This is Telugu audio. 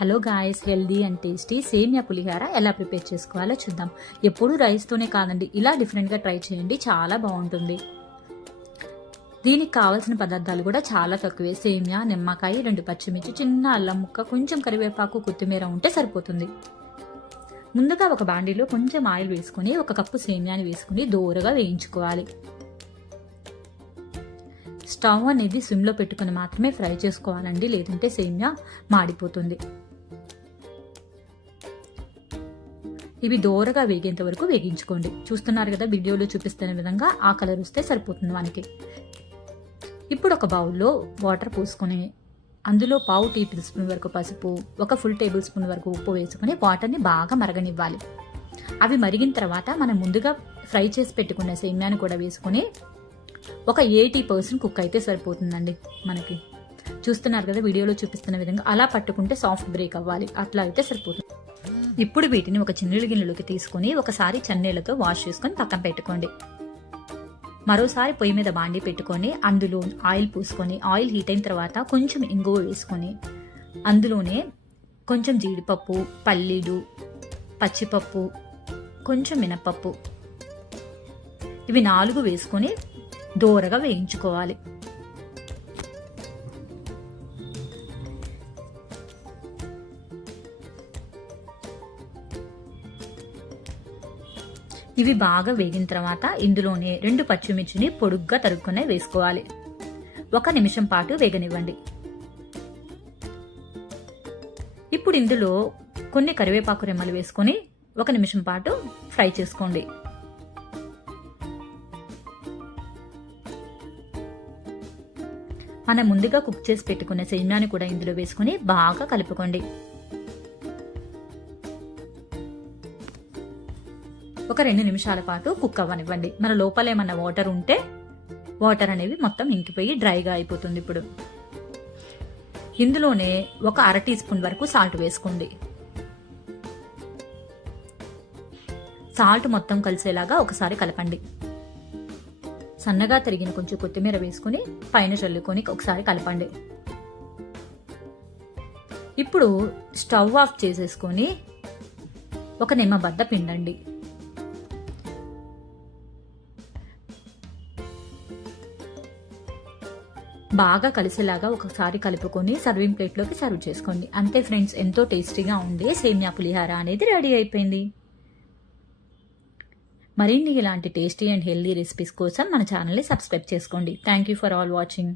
Hello guys healthy and tasty సేమియా పులిహార ఎలా ప్రిపేర్ చేసుకోవాలో చూద్దాం. ఎప్పుడు రైస్తోనే కాదండి ఇలా డిఫరెంట్గా ట్రై చేయండి చాలా బాగుంటుంది. దీనికి కావాల్సిన పదార్థాలు కూడా చాలా తక్కువే. సేమియా నిమ్మకాయ రెండు పచ్చిమిర్చి చిన్న అల్లం ముక్క కొంచెం కరివేపాకు కొత్తిమీర ఉంటే సరిపోతుంది. ముందుగా ఒక బాండీలో కొంచెం ఆయిల్ వేసుకుని ఒక కప్పు సేమియాని వేసుకుని దోరగా వేయించుకోవాలి. స్టవ్ అనేది స్విమ్లో పెట్టుకుని మాత్రమే ఫ్రై చేసుకోవాలండి లేదంటే సేమియా మాడిపోతుంది. ఇవి దోరగా వేగేంత వరకు వేగించుకోండి. చూస్తున్నారు కదా వీడియోలో చూపిస్తున్న విధంగా ఆ కలర్ వస్తే సరిపోతుంది మనకి ఇప్పుడు ఒక బౌల్లో వాటర్ పోసుకొని అందులో పావు టీ టేబుల్ స్పూన్ వరకు పసుపు ఒక ఫుల్ టేబుల్ స్పూన్ వరకు ఉప్పు వేసుకుని వాటర్ని బాగా మరగనివ్వాలి. అవి మరిగిన తర్వాత మనం ముందుగా ఫ్రై చేసి పెట్టుకున్న సేమ్యాన్ని కూడా వేసుకొని ఒక ఎయిటీ పర్సెంట్ కుక్ అయితే సరిపోతుందండి మనకి. చూస్తున్నారు కదా వీడియోలో చూపిస్తున్న విధంగా అలా పట్టుకుంటే సాఫ్ట్ బ్రేక్ అవ్వాలి. అట్లా అయితే సరిపోతుంది. ఇప్పుడు వీటిని ఒక చిన్నుల గిన్నెలోకి తీసుకొని ఒకసారి చన్నీళ్ళతో వాష్ చేసుకొని పక్కన పెట్టుకోండి. మరోసారి పొయ్యి మీద బాండి పెట్టుకొని అందులో ఆయిల్ పూసుకొని ఆయిల్ హీట్ అయిన తర్వాత కొంచెం ఇంగువ వేసుకొని అందులోనే కొంచెం జీడిపప్పు పల్లీలు పచ్చిపప్పు కొంచెం మినపప్పు ఇవి నాలుగు వేసుకొని దోరగా వేయించుకోవాలి. ఇవి బాగా వేగిన తర్వాత ఇందులోనే రెండు పచ్చిమిర్చిని పొడుగ్గా తరుక్కునే వేసుకోవాలి. ఒక నిమిషం పాటు వేగనివ్వండి. ఇప్పుడు ఇందులో కొన్ని కరివేపాకు రెమ్మలు వేసుకొని ఒక నిమిషం పాటు ఫ్రై చేసుకోండి. మనం ముందుగా కుక్ చేసి పెట్టుకున్న సేమ్యాని కూడా ఇందులో వేసుకుని బాగా కలుపుకోండి. ఒక రెండు నిమిషాల పాటు కుక్ అవ్వనివ్వండి. మన లోపల ఏమన్నా వాటర్ ఉంటే వాటర్ అనేవి మొత్తం ఇంకిపోయి డ్రైగా అయిపోతుంది ఇప్పుడు. ఇందులోనే ఒక అర టీ స్పూన్ వరకు సాల్ట్ వేసుకోండి. సాల్ట్ మొత్తం కలిసేలాగా ఒకసారి కలపండి. సన్నగా తరిగిన కొంచెం కొత్తిమీర వేసుకుని పైన చల్లుకొని ఒకసారి కలపండి. ఇప్పుడు స్టవ్ ఆఫ్ చేసేసుకొని ఒక నిమ్మబద్ద పిండండి. బాగా కలిసేలాగా ఒకసారి కలుపుకొని సర్వింగ్ ప్లేట్లోకి సర్వ్ చేసుకోండి. అంతే ఫ్రెండ్స్ ఎంతో టేస్టీగా ఉండే సేమియా పులిహార అనేది రెడీ అయిపోయింది. మరిన్ని ఇలాంటి టేస్టీ అండ్ హెల్దీ రెసిపీస్ కోసం మన ఛానల్ని సబ్స్క్రైబ్ చేసుకోండి. Thank you for all watching